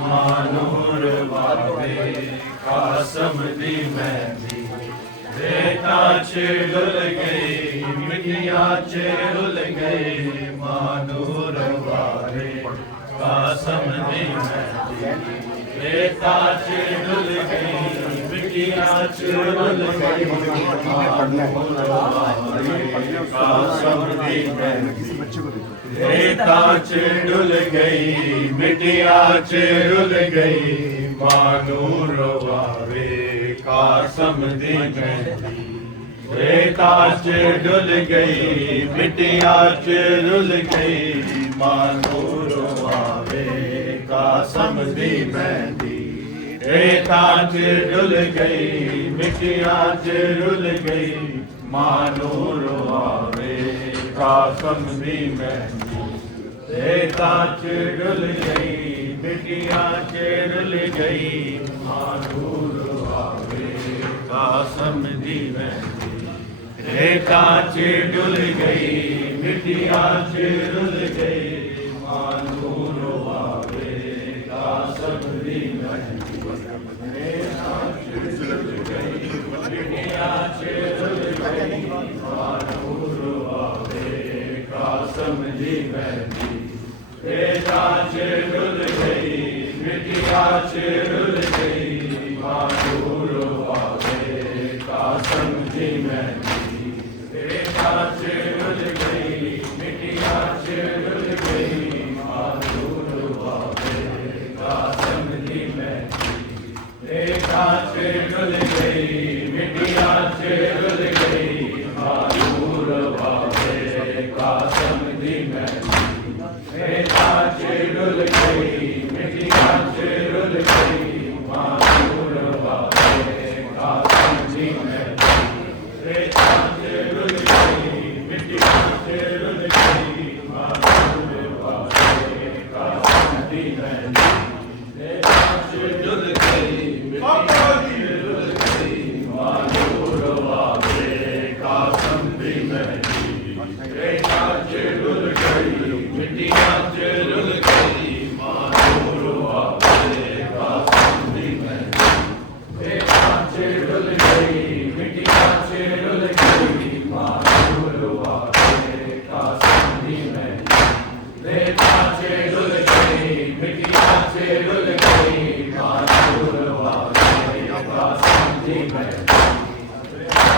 Manur Huawei Qasim दी मेहंदी रेता च डुल गई मिटिया च रुल गई मानूर वावे कासम दी मेहंदी रेता च डुल गई मिटिया च रुल गई मानूर वावे कासम दी मेहंदी रेता च डुल गई मिटिया च रुल गई मानूर वावे कासम दी मेहंदी रेता च डुल गई मिटिया च रुल गई मानूर वावे कासम दी मेहंदी रेता च डुल गई मिटिया च रुल गई मानूर वावे कासम दी मेहंदी रेता च डुल गई मिटिया च रुल गई मानूर वावे कासम दी मेहंदी रेता च डुल गई मिटिया च रुल गई मानूर वावे कासम दी मेहंदी रेता च डुल गई मिटिया च रुल गई मानूर वावे कासम दी मेहंदी रेता च डुल गई मिटिया च रुल गई मानूर वावे कासम दी मेहंदी रेता च डुल गई मिटिया च रुल गई मानूर वावे कासम दी मेहंदी रेता च डुल गई मिटिया च रुल गई मानूर वावे कासम दी मेहंदी रेता च डुल गई मिटिया च रुल गई मानूर वावे कासम दी मेहंदी रेता च डुल गई मिटिया च रुल गई मानूर वावे कासम दी मेहंदी रेता च डुल गई मिटिया च रुल गई मानूर वावे कासम दी मेहंदी रेता च डुल गई मिटिया च रुल गई मानूर वावे कासम दी मेहंदी रेता च डुल गई मिटिया च रुल गई मानूर वावे कासम दी मेहंदी रेता च डुल गई मिटिया च रुल गई मानूर वावे कासम दी मेहंदी रेता च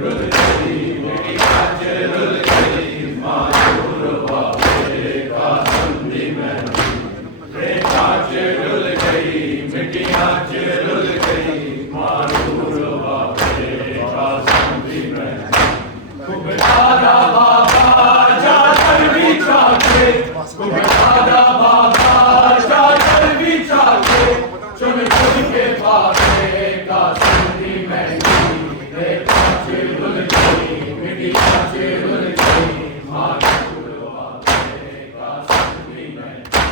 डुल गई मिटिया च रुल गई मानूर वावे कासम दी मेहंदी रेता च डुल गई मिटिया च रुल गई मानूर वावे कासम दी मेहंदी कुबेरा बाबा जाकर बिछा के कुबेरा बाबा जाकर बिछा के चुन चुन के पावे कासम दी मेहंदी रेता च डुल गई मिटिया च रुल गई मानूर वावे कासम दी मेहंदी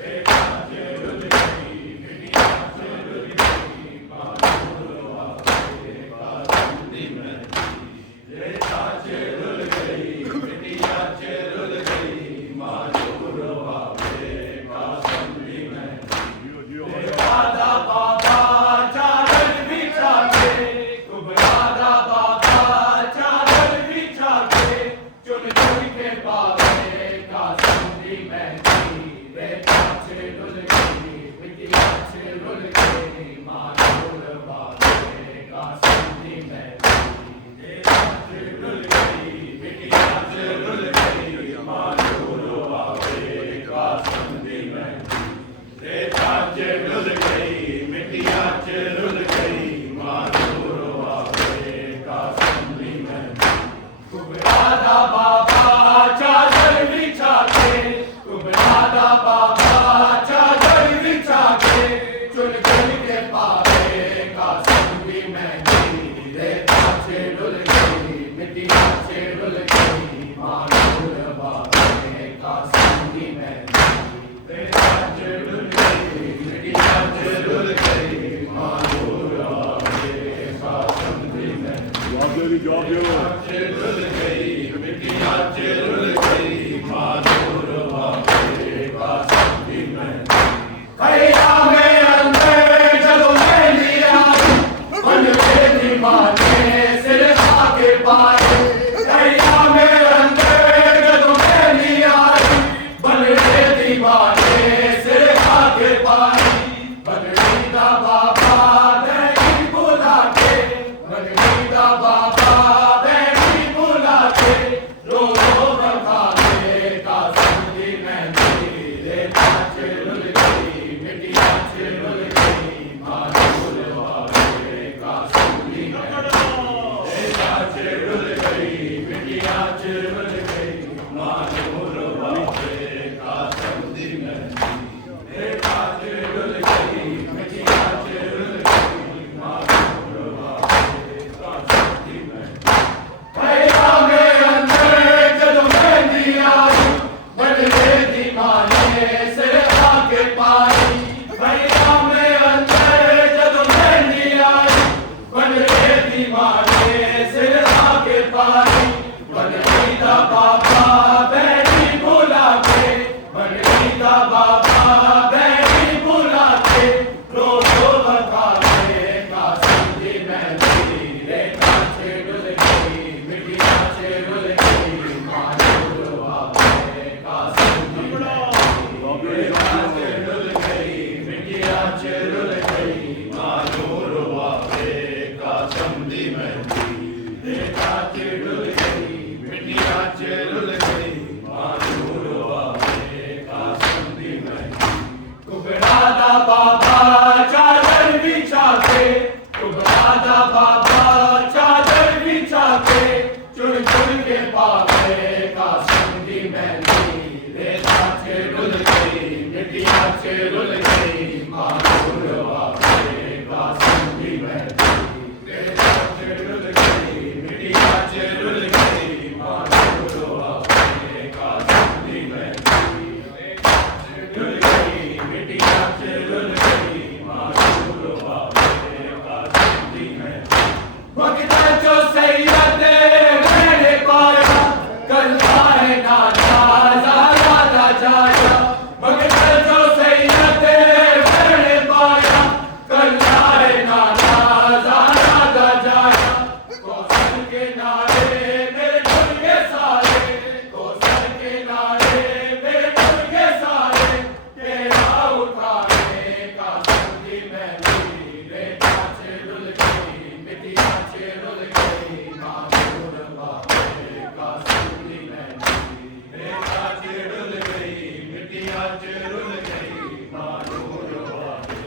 रेता च डुल गई मिटिया च रुल गई मानूर वावे कासम दी मेहंदी रेता च डुल गई मिटिया च रुल गई मानूर वावे कासम दी मेहंदी कुबेरा बाबा चादर बिछा के कुबेरा बाबा चादर बिछा के चुन चुन के पावे कासम दी मेहंदी रेता च डुल गई मिटिया च रुल गई मानूर वावे कासम दी मेहंदी रेता च डुल गई मिटिया च रुल गई मानूर वावे कासम दी मेहंदी रेता च डुल गई मिटिया च रुल गई मानूर वावे कासम दी मेहंदी कुबेरा बाबा चादर बिछा के कुबेरा बाबा चादर बिछा के चुन चुन के पावे कासम दी मेहंदी रेता च डुल गई मिटिया च रुल गई मानूर वावे कासम दी मेहंदी रेता च डुल गई मिटिया बाबा चादर बिछा के, कुबरादा बाबा चादर बिछा के, चुन चुन के पावे कासिम दी मेहंदी, रेता च रुल गई मिट्टियां च रुल गई, मानूर वावे कासिम दी मेहंदी, रेता च रुल गई मिट्टियां च रुल गई, मानूर वावे कासिम दी मेहंदी, रेता च रुल गई मिट्टियां च रुल गई, मानूर वावे कासिम दी मेहंदी। वक्त जो सैयद मैंने पाया, कल आए नाना ज़ादा जाया, वक्त जो सैयद मैंने पाया, कल आए नाना ज़ादा जाया, कौसर के नारे मेरे खुल के सारे, कौसर के नारे मेरे खुल के सारे, तेरा उठाने का संगी मेहंदी, रेता च रुल गई मिट्टियां च रुल गई, मानूर वावे का संगी मेहंदी, रेता च रुल गई मिट्टियां च रुल गई, मानूर वावे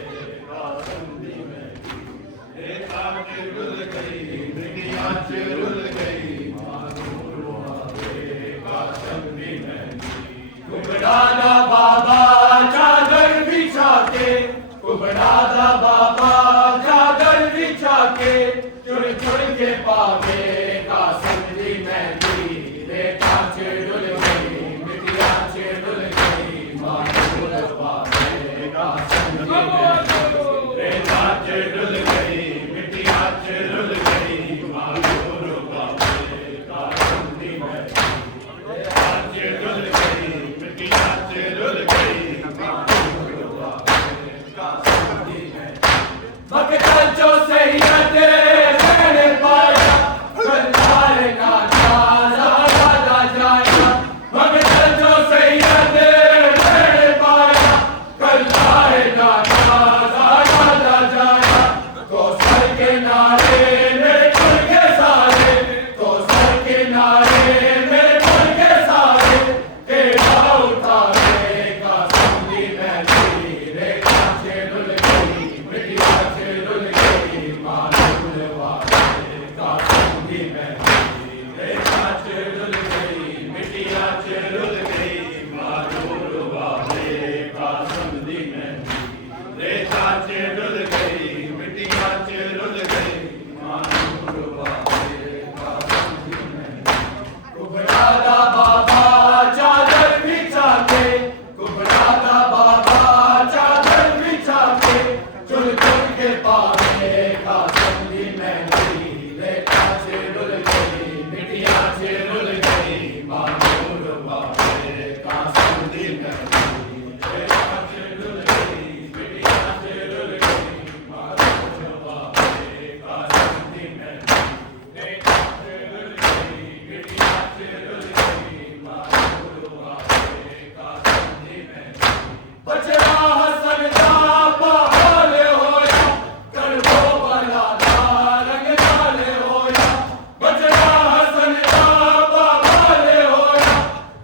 का संगी मेहंदी, रेता च रुल गई मिट्टियां च रुल गई, मानूर वावे का संगी मेहंदी। कुबरादा बाबा चादर बिछा के, कुबरादा बाबा चादर बिछा के, चुन चुन के पावे कासिम दी मेहंदी, रेता च रुल गई मिट्टियां च रुल गई, मानूर वावे कासिम दी मेहंदी, रेता च रुल गई मिट्टियां च रुल गई, मानूर वावे कासिम दी मेहंदी, रेता च रुल गई मिट्टियां च रुल गई, मानूर वावे कासिम दी मेहंदी। वक्त जो सैयद मैंने पाया, कल आए नाना ज़ादा जाया, वक्त जो सैयद मैंने पाया, कल आए नाना ज़ादा जाया, कौसर के नारे मेरे खुल के सारे, कौसर के नारे मेरे खुल के सारे, तेरा उठावे का संगी मेहंदी, रेता च रुल गई मिट्टियां च रुल गई, मानूर वावे का संगी मेहंदी, रेता च रुल गई मिट्टियां च रुल गई, मानूर वावे का संगी मेहंदी, रेता च रुल गई मिट्टियां च रुल गई, मानूर वावे का संगी मेहंदी। कुबरादा बाबा चादर बिछा के, कुबरादा बाबा चादर बिछा के, चुन चुन के पावे कासिम दी मेहंदी, रेता च रुल गई मिट्टियां च रुल गई, मानूर वावे कासिम दी मेहंदी, रेता च रुल गई मिट्टियां च रुल गई, मानूर वावे कासिम दी मेहंदी, रेता च रुल गई मिट्टियां च रुल गई, मानूर वावे कासिम दी मेहंदी। बचड़ा हसन दा बहाल होया, करबो भला दा रंग लाल होया, बचड़ा हसन दा बहाल होया,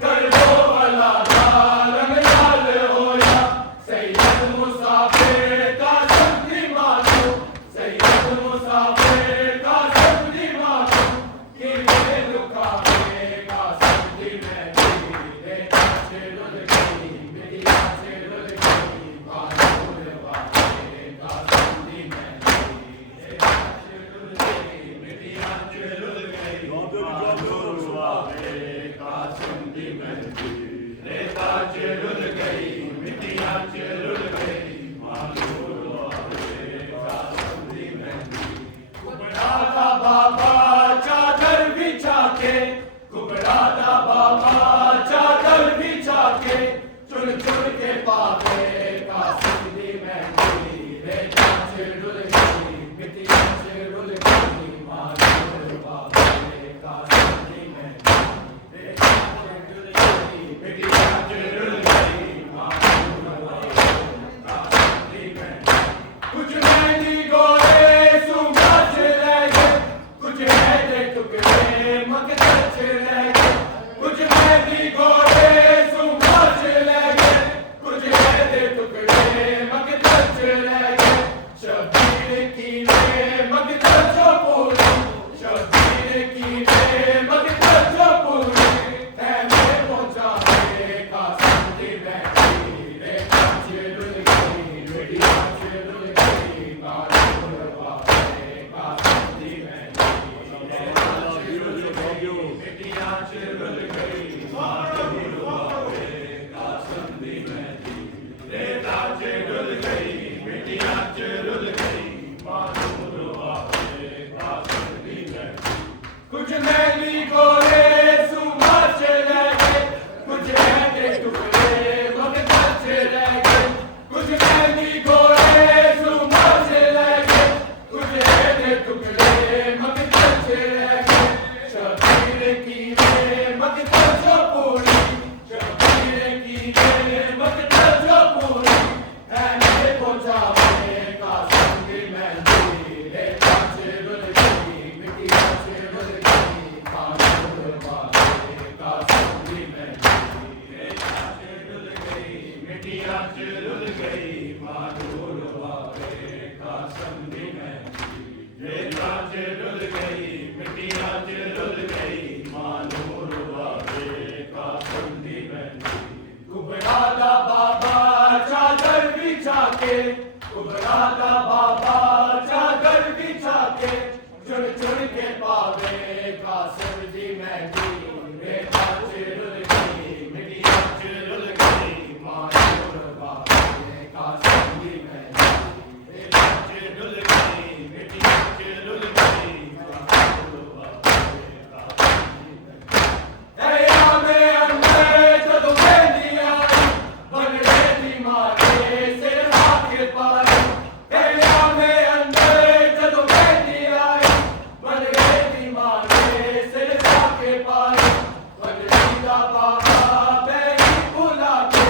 करबो भला दा रंग लाल होया, सैयद मुसाफिर कासिम दी मानो, सैयद मुसाफिर कासिम दी मानो, कि मेरे लुकावे कासिम दी मेहंदी, रेता च रुल गई मिट्टियां च रुल गई, मानूर वावे कासिम दी मेहंदी, रेता च रुल गई मिट्टियां च रुल गई, मानूर वावे कासिम दी मेहंदी, रेता च रुल गई मिट्टियां च रुल गई, मानूर चावे कासम की मेहंदी रे नाच रुल गई मिट्टी नाच रुल गई कानूर वाले कासम की मेहंदी रे नाच रुल गई मिट्टी नाच रुल गई कानूर वाले कासम की मेहंदी रे नाच रुल गई मिट्टी नाच रुल गई कानूर वाले कासम की मेहंदी कुबरादा बाबा चादर बिछा के कुबरादा बाबा चादर बिछा के चुन चुन के पावे कासम जी मेहंदी रे नाच रुल गई मिट्टी नाच रुल गई मानूर वाले कासम जी मेहंदी रे नाच रुल गई मिट्टी नाच रुल गई मानूर वाले कासम जी मेहंदी ऐ आमे अंदर जदों मेहंदी आई बन गई मारे सिर आके पाए ऐ आमे अंदर जदों मेहंदी आई बन गई मारे सिर आके पाए बदलीदा बाबा बैरी बुला के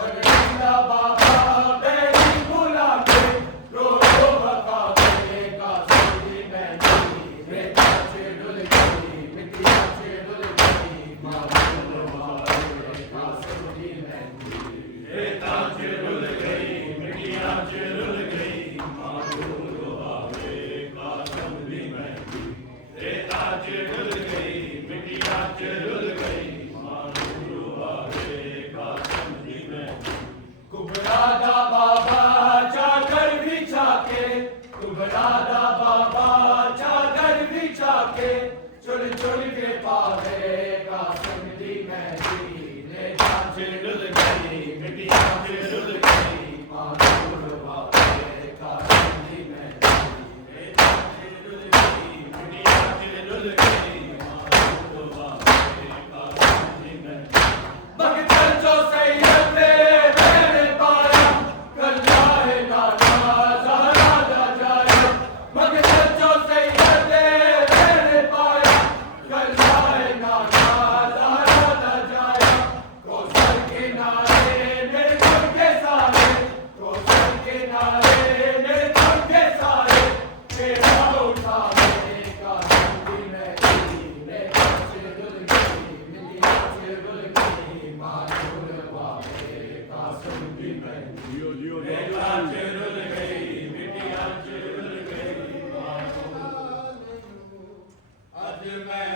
बदलीदा बाबा बैरी बुला के रो रो बका के कासम जी मेहंदी रे नाच रुल गई मिट्टी नाच रुल गई मानूर वाले कासम जी मेहंदी रे नाच रुल गई मिट्टी नाच रुल गई मानूर वाले कासम जी मेहंदी रे नाच रुल गई मिट्टी नाच रुल गई मानूर वाले कासम जी मेहंदी कुबरादा बाबा चादर बिछा के कुबरादा बाबा चादर बिछा के चुन चुन के पावे कासम जी मेहंदी रे नाच रुल गई मिट्टी नाच रुल गई मानूर वाले कासम जी मेहंदी रे नाच रुल गई मिट्टी नाच रुल गई मानूर वाले कासम जी मेहंदी बगचल जो सैयद ने मैंने पाया कल जाए नाना ज़हरा दा जाए बगचल जो सैयद ने मैंने पाया कल जाए नाना ज़हरा दा जाए कौसर किनारे मेरे तुम के सारे कौसर किनारे मेरे तुम के सारे तेरा उठा मेरे कासम जी मेहंदी रे नाच रुल गई मिट्टी नाच रुल गई मानूर वाले कासम जी मेहंदी रे नाच रुल गई मिट्टी नाच रुल गई मानूर आज मैं